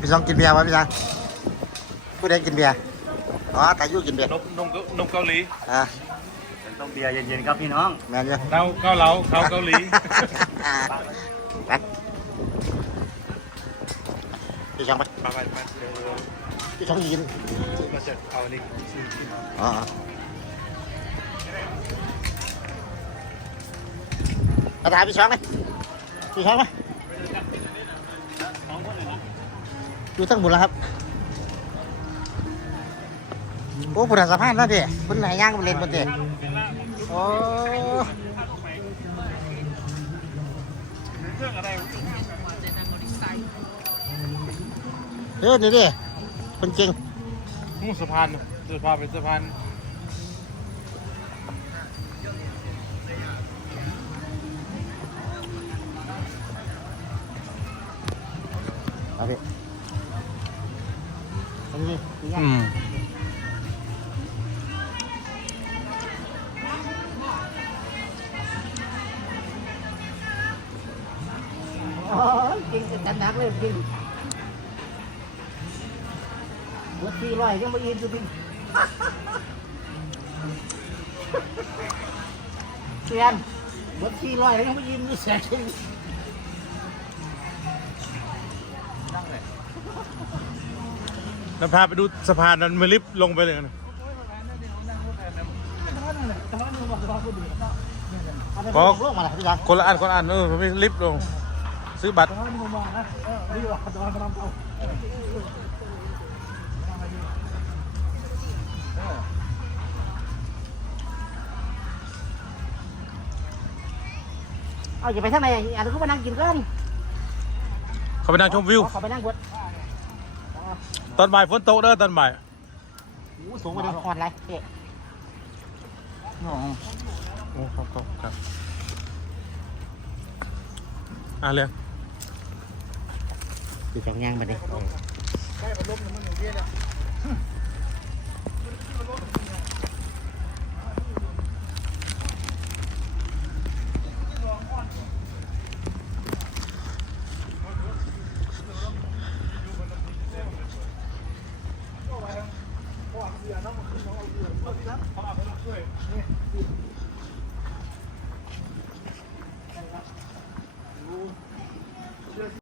ไปพี่สองกินเบียร์วะพี่สองผู้ใดกินเบียร์อ๋อแต่ยุ่กินเบียร์นมนมนมเกาหลีอ่าต้องเบียร์เย็นๆครับพี่น้องแม่นอยู่เราเกาเหลาเขาเกาหลีไปพี่สองไปไปไปไปเดี๋ยวพี่สองกินเราจะเอาอันนี้ซื้อกินอ๋อมาถามพี่ช้องไหมพี่ช้องไหม อยู่ตั้งบุญแล้วครับโอ้บุญสะพานแล้วดิบุญไหนย่างบุญเล่นบุญเดิโอ้เครื่องอะไรเออนี่ดิคนเก่งมูสะพานสะพานเป็นสะพานเอาพี่อันนี้ย่าง อืมโอ้ยเก่งจัดหนักเลยจริงรถสี่ร้อยยังไม่ยินจริงเปลี่ยนรถสี่ร้อยยังไม่ยินอยู่แสน เราพาไปดูสะพานนั้นมาลิฟต์ลงไปเลยนะขอลงมาเลยพี่จังคนละอันคนละอันเออไม่ลิฟต์ลง ซื้อบัตรเอาอย่าไปทางไหนอะเดี๋ยวเขาไปนั่งกินกันเขาไปนั่งชมวิวเขาไปนั่งกด ตอนบ่ายฝนตกเด้อตอนบ่ายโอ้สูงไปเลยอ่อนไรเอ๊ะโอ้ครับครับครับอะเรียงพี่จังย่างมาดิ เสือน้องมาขึ้นน้องเอาเสือที่รับเขาเอาไปรับช่วยนี่